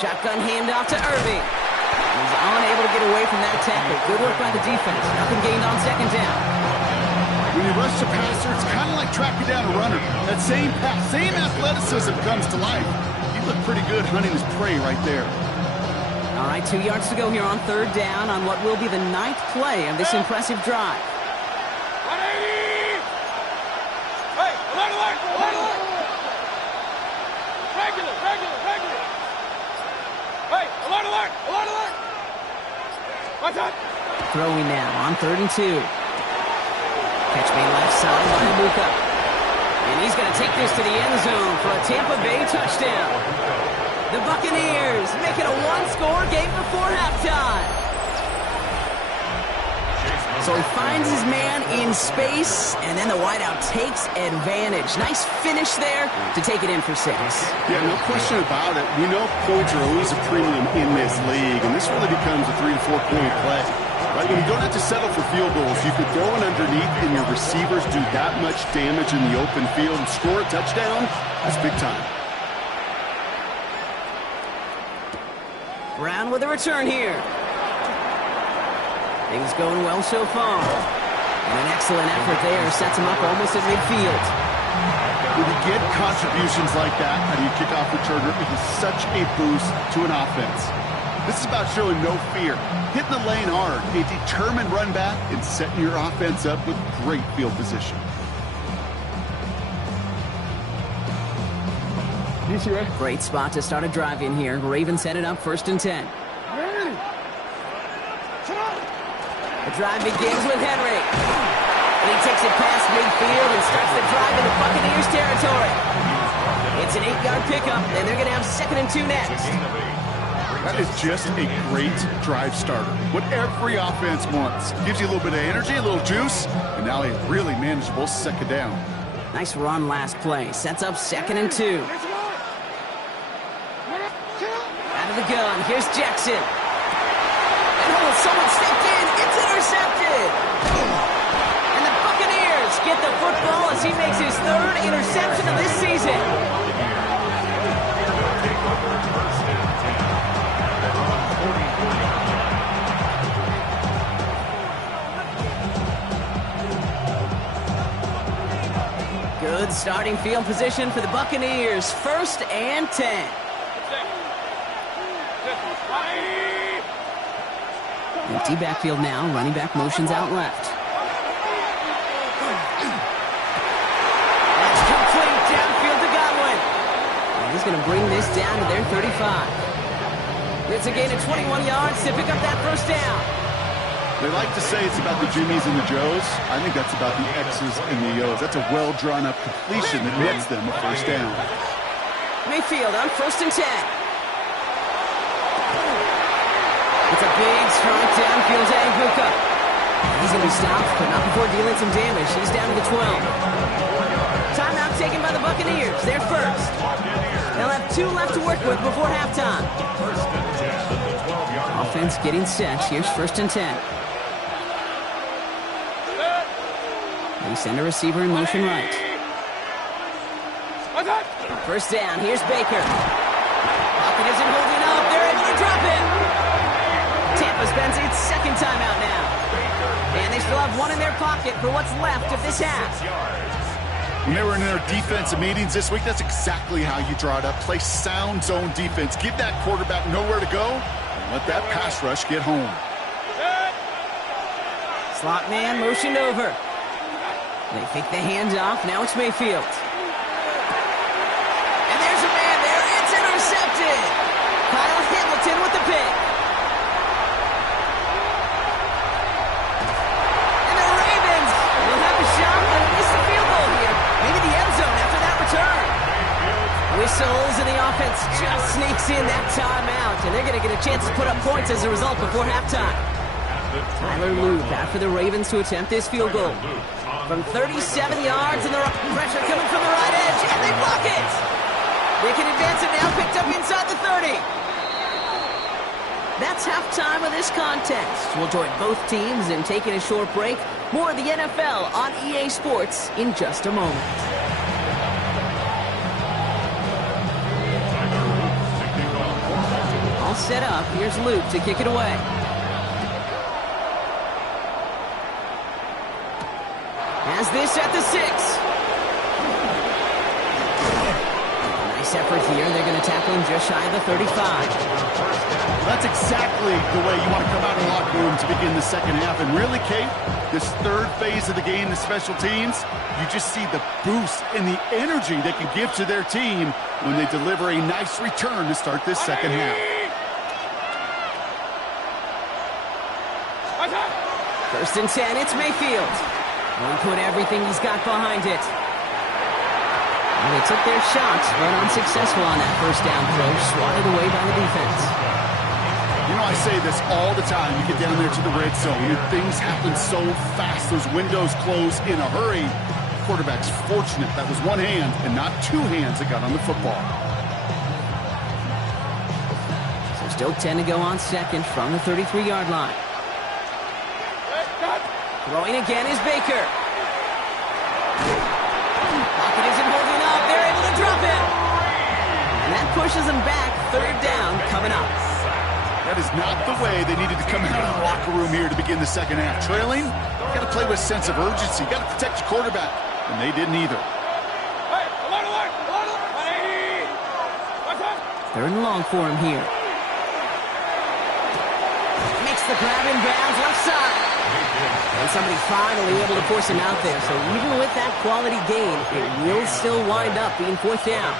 Shotgun handoff to Irving. He's unable to get away from that tackle. Good work by the defense. Nothing gained on second down. When you rush the passer, it's kind of like tracking down a runner. That same pass, same athleticism comes to life. He looked pretty good hunting his prey right there. All right, 2 yards to go here on third down on what will be the 9th play of this impressive drive. Throwing now on 3rd and 2. Catch made left side by Ibuka. And he's going to take this to the end zone for a Tampa Bay touchdown. The Buccaneers make it a one-score game before halftime. So he finds his man in space, and then the wideout takes advantage. Nice finish there to take it in for 6. Yeah, no question about it. We know points are always a premium in this league, and this really becomes a 3 to 4 point play. Right? When you don't have to settle for field goals, you can throw it underneath, and your receivers do that much damage in the open field and score a touchdown. That's big time. Brown with a return here. Things going well so far. And an excellent effort there sets him up almost at midfield. When you get contributions like that out of your kickoff returner, it is such a boost to an offense. This is about showing no fear, hitting the lane hard, a determined run back, and setting your offense up with great field position. Great spot to start a drive in here. Ravens set it up 1st and 10. The drive begins with Henry. And he takes it past midfield and starts the drive into Buccaneers territory. It's an 8-yard pickup, and they're going to have 2nd and 2 next. That is just a great drive starter. What every offense wants. Gives you a little bit of energy, a little juice, and now a really manageable 2nd down. Nice run last play. Sets up 2nd and 2. Out of the gun, here's Jackson. And someone stepped in. It's intercepted. And the Buccaneers get the football as he makes his 3rd interception of this season. Good starting field position for the Buccaneers. 1st and 10. Empty backfield now. Running back motions out left. That's complete downfield to Godwin. And he's going to bring this down to their 35. It's a gain of 21 yards to pick up that 1st down. They like to say it's about the Jimmies and the Joes. I think that's about the X's and the O's. That's a well-drawn-up completion that nets them a 1st down. Mayfield on 1st and 10. It's a big strike downfield to Ibuka. He's going to be stopped, but not before dealing some damage. He's down to the 12. Timeout taken by the Buccaneers. They're 1st. They'll have 2 left to work with before halftime. Offense getting set. Here's 1st and 10. They send a receiver in motion right. 1st down. Here's Baker. Pocket isn't holding up. They're able to drop it. Tampa spends its 2nd timeout now. And they still have 1 in their pocket for what's left of this half. When they were in their defensive meetings this week, that's exactly how you draw it up. Play sound zone defense. Give that quarterback nowhere to go, and let that pass rush get home. Slot man motioned over. They fake the handoff. Now it's Mayfield. And there's a man there. It's intercepted. Kyle Hamilton with the pick. And the Ravens will have a shot at at least a field goal here. Maybe the end zone after that return. Whistles, and the offense just sneaks in that timeout. And they're going to get a chance to put up points as a result before halftime. Tyler Loop after the Ravens to attempt this field goal. From 37 yards, and the pressure coming from the right edge, and they block it! They can advance it now, picked up inside the 30. That's halftime of this contest. We'll join both teams in taking a short break. More of the NFL on EA Sports in just a moment. set up. Here's Luke to kick it away. Has this at the 6. Nice effort here. They're going to tackle him just shy of the 35. That's exactly the way you want to come out of the locker room to begin the second half. And really, Kate, this third phase of the game, the special teams, you just see the boost and the energy they can give to their team when they deliver a nice return to start this second half. First and 10, it's Mayfield. Won't put everything he's got behind it. And they took their shots, but unsuccessful on that first down throw, swatted away by the defense. You know, I say this all the time. You get down there to the red zone, and things happen so fast. Those windows close in a hurry. The quarterback's fortunate that was one hand and not two hands that got on the football. So still 10 to go on second from the 33-yard line. Throwing again is Baker. Pocket isn't holding up. They're able to drop him. And that pushes them back. Third down coming up. That is not the way they needed to come out of the locker room here to begin the second half. Trailing, you got to play with a sense of urgency. You got to protect your quarterback. And they didn't either. Third and long for him here. Makes the grab in bounds left side. And somebody finally able to force him out there. So even with that quality gain, it will still wind up being fourth down.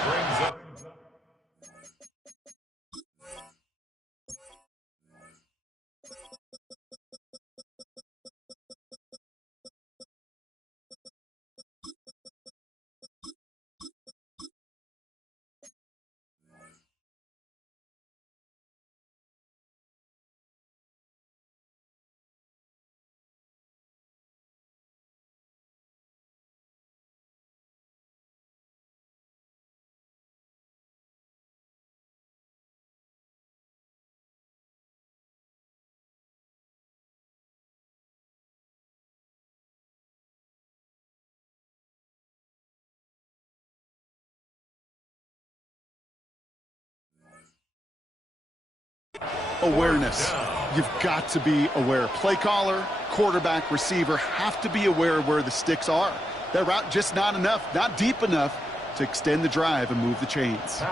Awareness. You've got to be aware. Play caller, quarterback, receiver have to be aware of where the sticks are. That route just not enough, not deep enough to extend the drive and move the chains.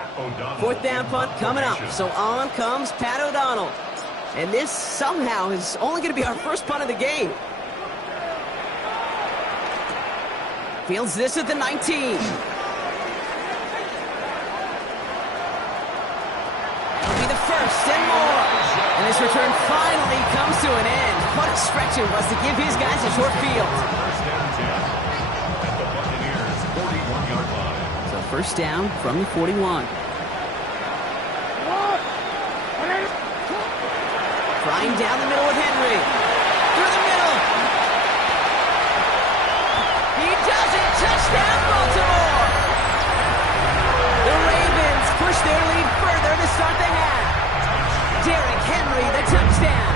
Fourth down punt coming up. So on comes Pat O'Donnell. And this somehow is only going to be our first punt of the game. Fields this at the 19. First and more. And this return finally comes to an end. What a stretch it was to give his guys a short field. First down 10 at the Buccaneers' 41-yard line. So first down from the 41. Flying down the middle with Henry. Through the middle. He does it. Touchdown, Baltimore. The Ravens push their lead further to start the half. Derrick Henry, the touchdown.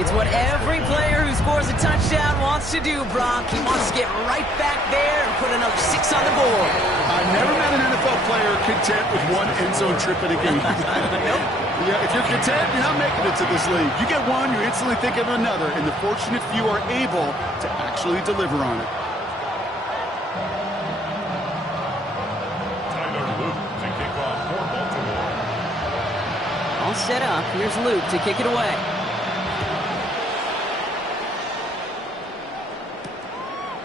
It's what every player who scores a touchdown wants to do, Brock. He wants to get right back there and put another 6 on the board. I've never met an NFL player content with one end zone trip in a game. Nope. Yeah, if you're content, you're not making it to this league. You get one, you instantly think of another, and the fortunate few are able to actually deliver on it. All set up. Here's Luke to kick it away.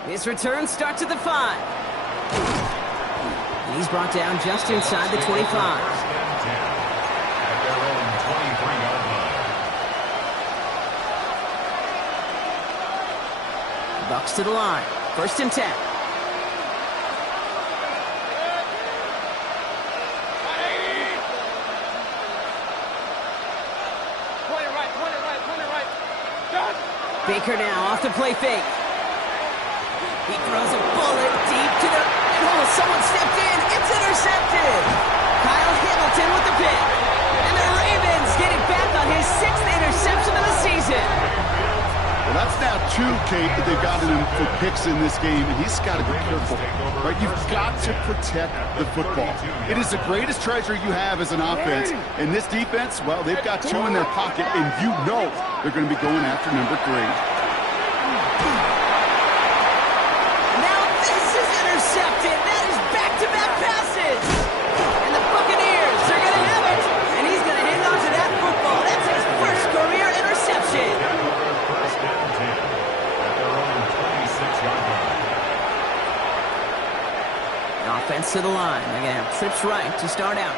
This return starts at the 5. And he's brought down just inside the 25. At their own 23-yard line. Bucks to the line. First and 10. Baker now off the play fake. He throws a bullet deep to the... Oh, someone stepped in. It's intercepted. Kyle Hamilton with the pick. And the Ravens get it back on his 6th interception of the season. Well, that's now two, Kate, that they've gotten him for picks in this game, and he's got to be careful. Right? You've got to protect the football. It is the greatest treasure you have as an offense. And this defense, well, they've got two in their pocket, and you know they're going to be going after number 3. Now this is intercepted. That is back-to-back passes. And the Buccaneers are going to have it. And he's going to hang on to that football. That's his first career interception. First down 10 at their own 26-yard line. Offense to the line. They're going to have trips right to start out.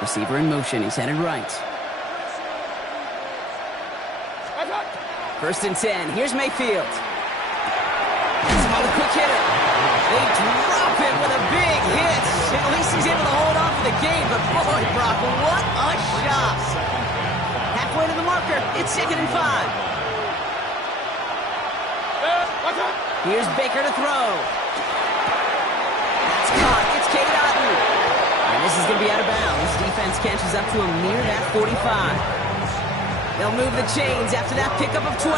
Receiver in motion. He's headed right. First and 10. Here's Mayfield. Another quick hitter. They drop him with a big hit. At least he's able to hold on for the game. But boy, Brock, what a shot. Halfway to the marker. It's 2nd and 5. Here's Baker to throw. That's caught. It's Cade Otton. And this is going to be out of bounds. Defense catches up to him near that 45. They'll move the chains after that pickup of 12.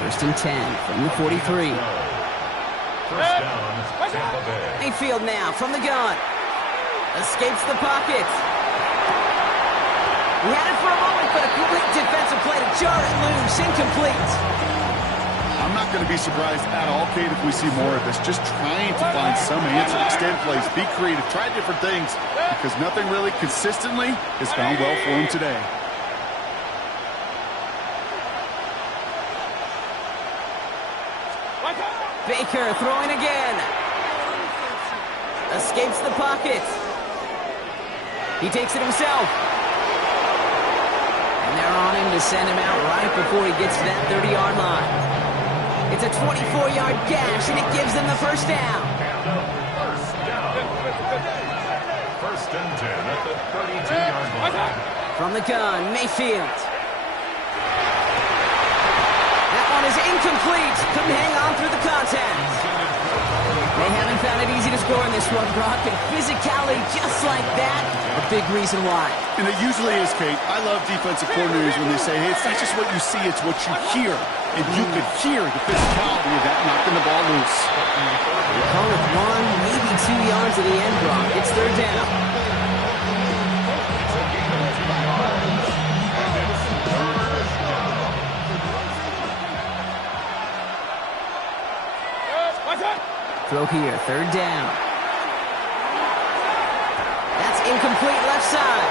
First and 10 from the 43. First down, Tampa Bay. Mayfield now from the gun. Escapes the pocket. He had it for a moment, but a quick defensive play to jar it loose. Incomplete. I'm not going to be surprised at all, Kate, if we see more of this. Just trying to find some answer, extend plays, be creative, try different things, because nothing really consistently has gone well for him today. Baker throwing again. Escapes the pocket. He takes it himself. And they're on him to send him out right before he gets to that 30-yard line. It's a 24-yard gash, and it gives them the first down. First and 10 at the 32-yard line. From the gun, Mayfield. That one is incomplete. Couldn't hang on through the contact. They haven't found it easy to score in this one, Brock, and physicality just like that, a big reason why. And it usually is, Kate. I love defensive coordinators when they say, hey, it's not just what you see, it's what you hear. And you could hear the physicality of that knocking the ball loose. They call it 1, maybe 2 yards to the end, Brock. It's third down. Throw here, third down. That's incomplete left side.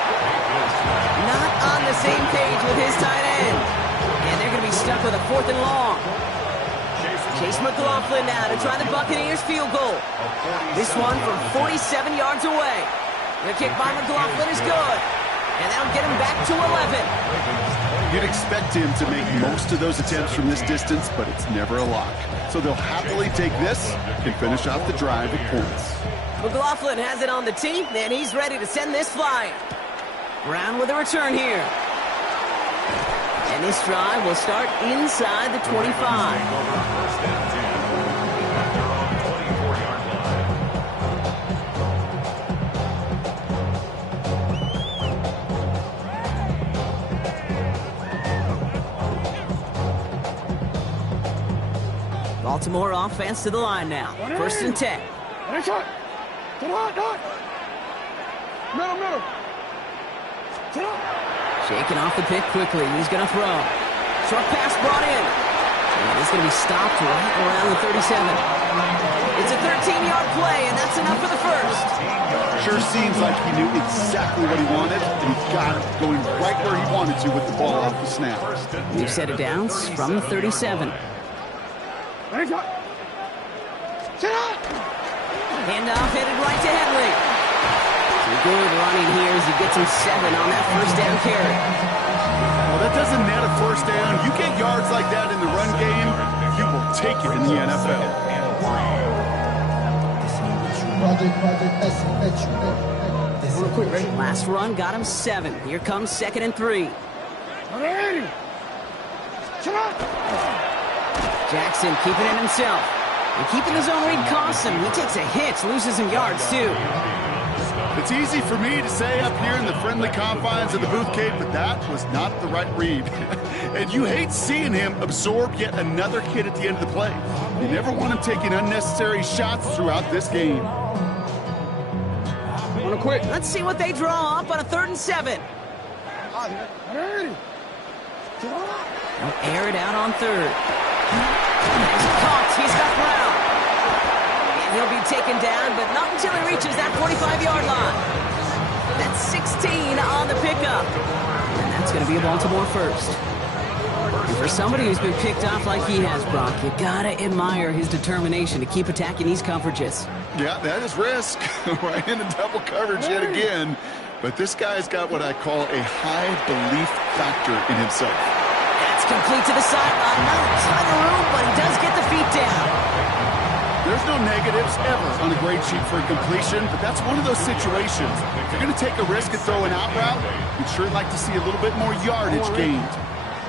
Not on the same page with his tight end. And they're going to be stuck with a 4th and long. Chase McLaughlin now to try the Buccaneers field goal. This one from 47 yards away. The kick by McLaughlin is good. And that'll get him back to 11. You'd expect him to make most of those attempts from this distance, but it's never a lock. So they'll happily take this and finish off the drive with points. McLaughlin has it on the tee, and he's ready to send this flying. Brown with a return here. And this drive will start inside the 25. First and 10 at their own 24-yard line. Baltimore offense to the line now. First and 10. Shaking off the pick quickly. He's going to throw. Short pass brought in. And it's going to be stopped right around the 37. It's a 13-yard play, and that's enough for the first. Sure seems like he knew exactly what he wanted, and he got it going right where he wanted to with the ball off the snap. New set of downs from the 37. Handoff headed right to Headley. Some good running here as he gets him 7 on that first down carry. Well, that doesn't net a first down. You get yards like that in the run game, you will take it in the NFL. Last run got him 7. Here comes 2nd and 3. Jackson keeping it himself. And keeping the zone read costs him. He takes a hit, loses some yards, too. It's easy for me to say up here in the friendly confines of the booth, Kate, but that was not the right read. And you hate seeing him absorb yet another hit at the end of the play. You never want him taking unnecessary shots throughout this game. Let's see what they draw up on a 3rd and 7. They'll air it out on 3rd. He's caught. He's got Brown. And he'll be taken down, but not until he reaches that 45-yard line. That's 16 on the pickup. And that's going to be a Baltimore first. And for somebody who's been picked off like he has, Brock, you gotta admire his determination to keep attacking these coverages. Yeah, that is risk. Right into double coverage yet again. But this guy's got what I call a high belief factor in himself. That's complete to the sideline. Not a ton of room, but he does get the feet down. There's no negatives ever on a grade sheet for a completion, but that's one of those situations. If you're going to take a risk and throw an out route, you'd sure like to see a little bit more yardage gained.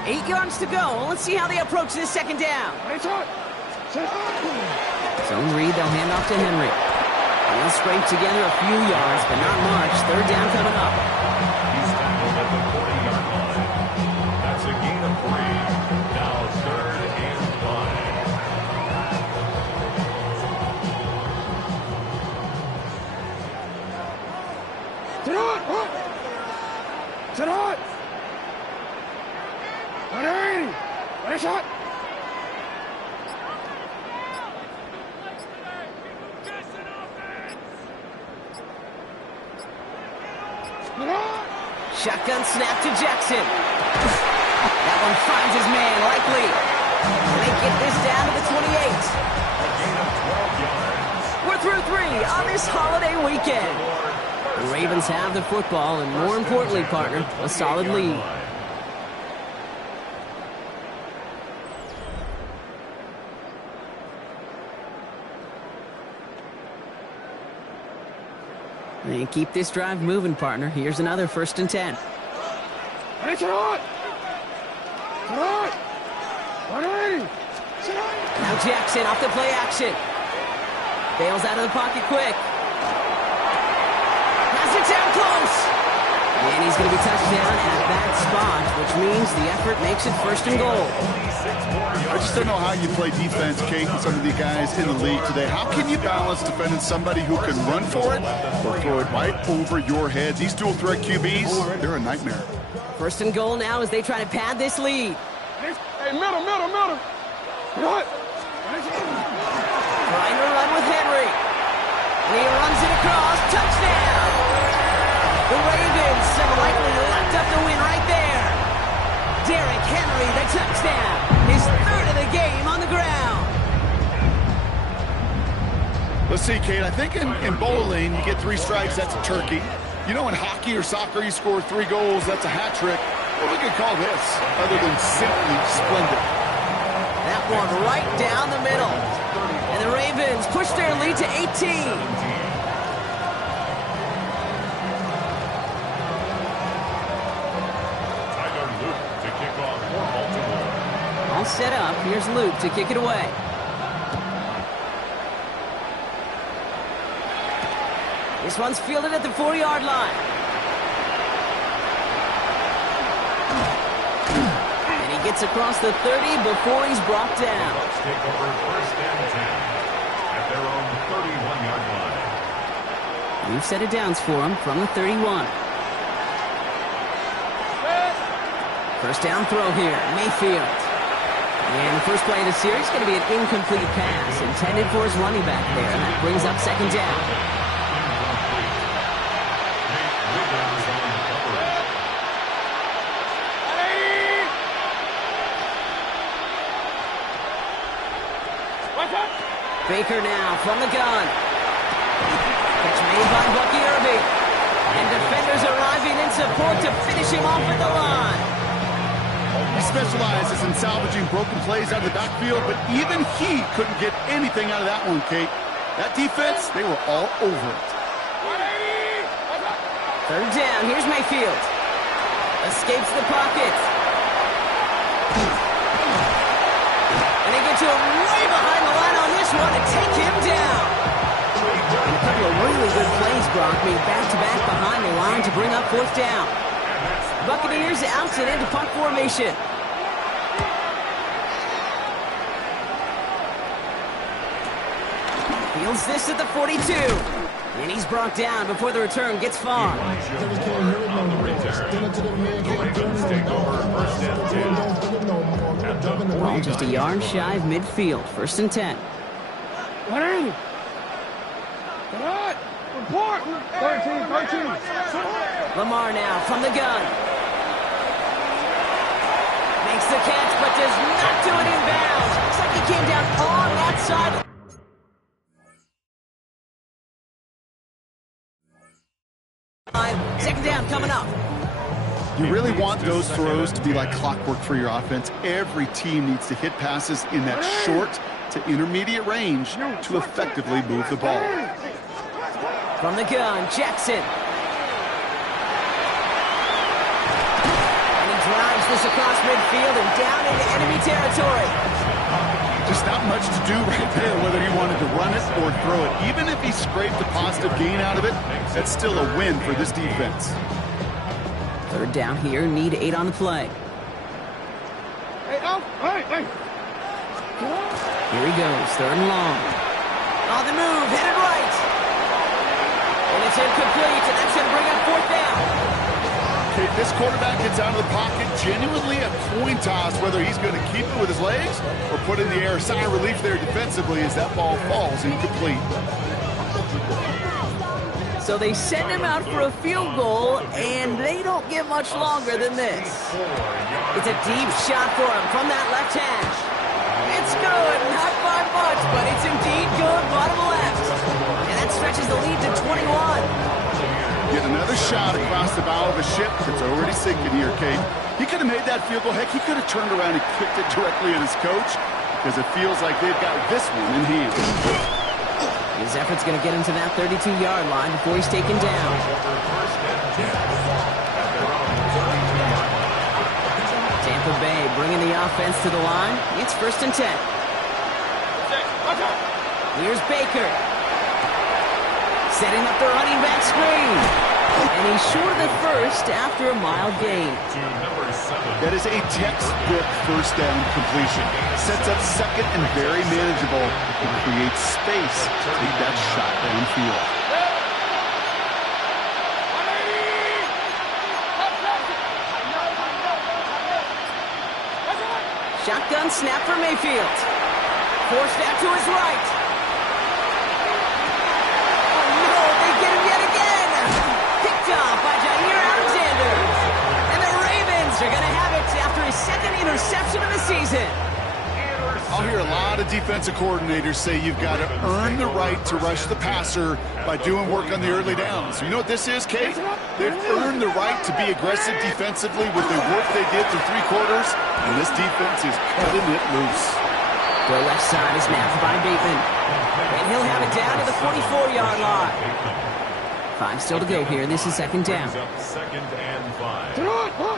8 yards to go. Let's see how they approach this 2nd down. Zone read, they'll hand off to Henry. And he'll scrape together a few yards, but not much. 3rd down coming up. He's tackled at the 40-yard line. That's a gain of 3. Now 3rd and 5. Shotgun snap to Jackson. That one finds his man, likely. They get this down to the 28. We're through 3 on this holiday weekend. The Ravens have the football, and more importantly, partner, a solid lead. They keep this drive moving, partner. Here's another 1st and 10. Now Jackson off the play action. Bails out of the pocket quick. Has it down close. And he's going to be touched down at that spot, which means the effort makes it 1st and goal. I just don't know how you play defense, Kate, and some of the guys in the league today. How can you balance defending somebody who can run for it or throw it right over your head? These dual threat QBs, they're a nightmare. 1st and goal now as they try to pad this lead. Hey, middle. What? Trying to run with Henry. And he runs it across. Touchdown! The Ravens have likely locked up the win right there. Derrick Henry, the touchdown. His 3rd of the game on the ground. Let's see, Kate. I think in bowling, you get 3 strikes, that's a turkey. You know, in hockey or soccer, you score 3 goals, that's a hat trick. What we could call this, other than simply splendid? That one right down the middle. And the Ravens push their lead to 18. All set up. Here's Luke to kick it away. This one's fielded at the 4-yard line. And he gets across the 30 before he's brought down. Let's take over 1st and 10 at their own 31-yard line. We've set it downs for him from the 31. 1st down throw here, Mayfield. And the first play of the series is going to be an incomplete pass intended for his running back there. And that brings up 2nd down. Baker now from the gun. Catch made by Bucky Irving. And defenders arriving in support to finish him off at the line. He specializes in salvaging broken plays out of the backfield, but even he couldn't get anything out of that one, Kate. That defense, they were all over it. 3rd down, here's Mayfield. Escapes the pocket. And they get to him way behind the line on this one, and good plays, Brock, made back-to-back behind the line to bring up 4th down. Buccaneers out and into punt formation. Fields this at the 42. And he's brought down before the return gets far. On the return. The Ravens take over 1st and 10. At the 49. Just a yard shy of midfield. 1st and 10. What ain't it? What? Report! 13. Lamar now from the gun. Makes the catch, but does not do it in bounds. Looks like he came down on that side. Second down coming up. You really want those throws to be like clockwork for your offense. Every team needs to hit passes in that short to intermediate range to effectively move the ball. From the gun, Jackson. And he drives this across midfield and down into enemy territory. Just not much to do right there, whether he wanted to run it or throw it. Even if he scraped a positive gain out of it, that's still a win for this defense. 3rd down here, need 8 on the play. Hey, hey. Here he goes, 3rd and long. On the move, headed right. And it's incomplete, and that's going to bring up 4th down. Okay, this quarterback gets out of the pocket, genuinely a coin toss whether he's going to keep it with his legs or put in the air. Sigh of relief there defensively as that ball falls incomplete. So they send him out for a field goal, and they don't get much longer than this. It's a deep shot for him from that left hash. It's good, not by much, but it's indeed good, bottom left. And that stretches the lead to 21. Get another shot across the bow of a ship that's already sinking here, Kate. He could have made that field goal. Heck, he could have turned around and kicked it directly at his coach because it feels like they've got this one in hand. His effort's going to get him to that 32-yard line before he's taken down. Tampa Bay bringing the offense to the line. It's 1st and 10. Here's Baker. Setting up the running back screen. And he's short of the first after a mild gain. That is a textbook 1st down completion. Sets up 2nd and very manageable and creates space to take that shot downfield. Shotgun snap for Mayfield. Forced out to his right. They're going to have it after his 2nd interception of the season. I'll hear a lot of defensive coordinators say you've got to earn the right to rush the passer by doing work on the early downs. You know what this is, Kate? They've earned the right to be aggressive defensively with the work they did through 3 quarters, and this defense is cutting it loose. The left side is napped by Bateman, and he'll have it down to the 44-yard line. 5 still to go here. This is 2nd down. 2nd and 5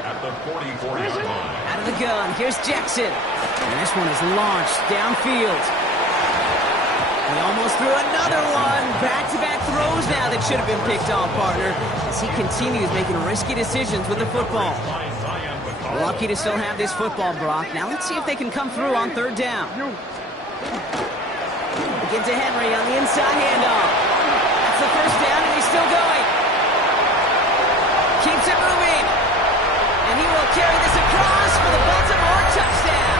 at the 44-yard line. Out of the gun, here's Jackson. And this one is launched downfield. He almost threw another one. Back-to-back throws now that should have been picked off, partner, as he continues making risky decisions with the football. Lucky to still have this football, Brock. Now let's see if they can come through on 3rd down. Give to Henry on the inside handoff. The 1st down, and he's still going. Keeps it moving. And he will carry this across for the Baltimore touchdown.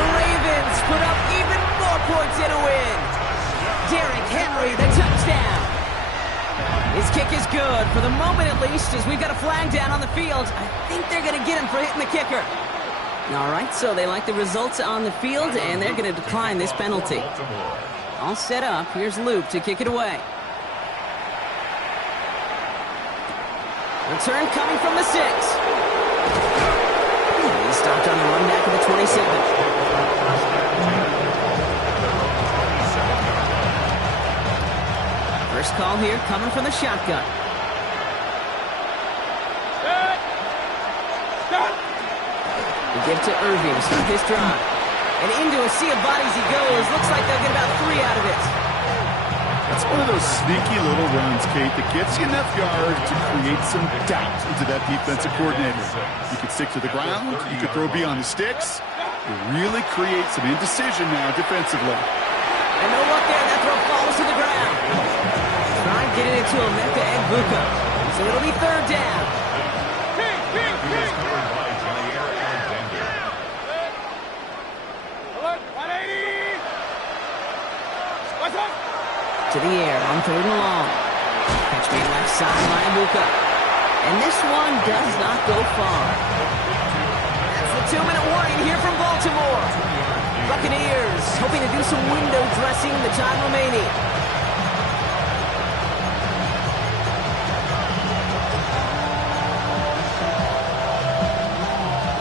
The Ravens put up even more points in a win. Derrick Henry, the touchdown. His kick is good, for the moment at least, as we've got a flag down on the field. I think they're going to get him for hitting the kicker. All right, so they like the results on the field, and they're going to decline this penalty. All set up. Here's Luke to kick it away. Return coming from the 6. He stopped on the run back of the 27. First call here coming from the shotgun. We give to Irving to start this drive. And into a sea of bodies he goes. Looks like they'll get about 3 out of it. That's one of those sneaky little runs, Kate, that gets you enough yard to create some doubt into that defensive coordinator. You could stick to the ground. You could throw beyond the sticks. It really creates some indecision now defensively. And no luck there. That throw falls to the ground. Try and get it into Emeka Egbuka. So it'll be third down. To the air on third and long. Catch made left side by Egbuka. And this one does not go far. That's the 2-minute warning here from Baltimore. Buccaneers hoping to do some window dressing in the time remaining.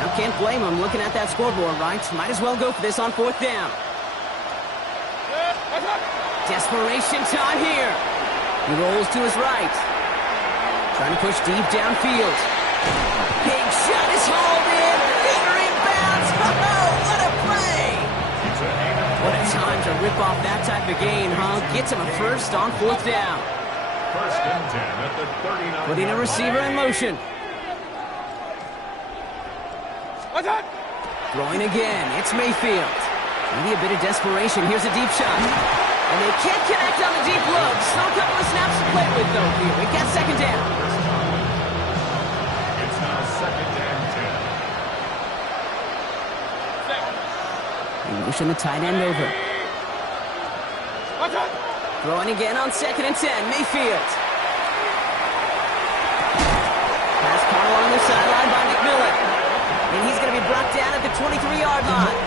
Now can't blame them looking at that scoreboard, right? Might as well go for this on fourth down. Desperation time here. He rolls to his right. Trying to push deep downfield. Big shot is hauled in. Fingering bounce. Oh, what a play. What a time to rip off that type of gain, huh? Gets him a first on fourth down. First and 10 at the 39. Putting a receiver in motion. Throwing again. It's Mayfield. Maybe a bit of desperation. Here's a deep shot. And they can't connect on the deep look. Still a couple of snaps to play with, though, here. We got second down. It's now second and 10. And motion the tight end over. Throwing again on second and 10. Mayfield. Pass caught along the sideline by McMillan. And he's going to be brought down at the 23-yard line.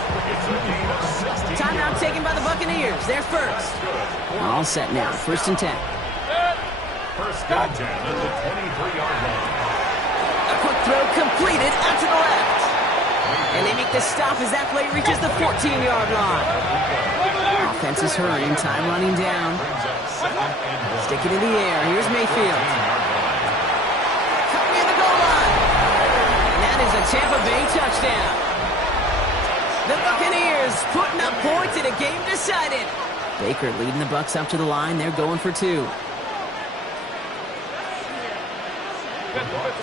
Timeout taken by the Buccaneers. They're first. All set now. First and 10. First and 10 at the 23-yard line. A quick throw completed out to the left. And they make the stop as that play reaches the 14-yard line. Offense is hurrying. Time running down. Stick it in the air. Here's Mayfield. Cut near the goal line. And that is a Tampa Bay touchdown. The Buccaneers putting up points in a game decided. Baker leading the Bucs up to the line. They're going for two.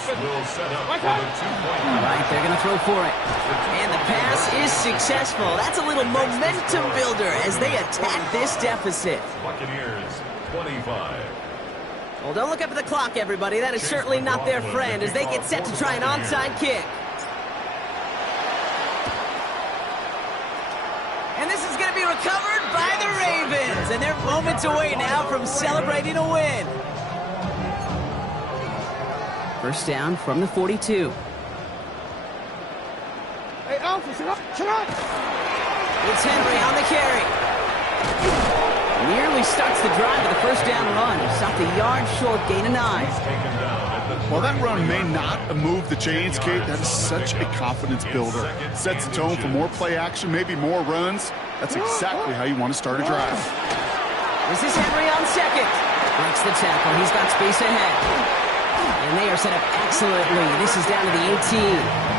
Will set up for the 2-point. All right, they're going to throw for it. And the pass is successful. That's a little momentum builder as they attack this deficit. Buccaneers 25. Well, don't look up at the clock, everybody. That is certainly not their friend as they get set to try an onside kick. And this is going to be recovered by the Ravens. And they're moments away now from celebrating a win. First down from the 42. Hey, Alpha, shut up. It's Henry on the carry. Nearly starts the drive with a first down run. Stopped a yard short, gain of 9. While that run may not move the chains, Kate, that is such a confidence builder. Sets the tone for more play action, maybe more runs. That's exactly how you want to start a drive. This is Henry on second. Breaks the tackle. He's got space ahead. And they are set up excellently. This is down to the 18.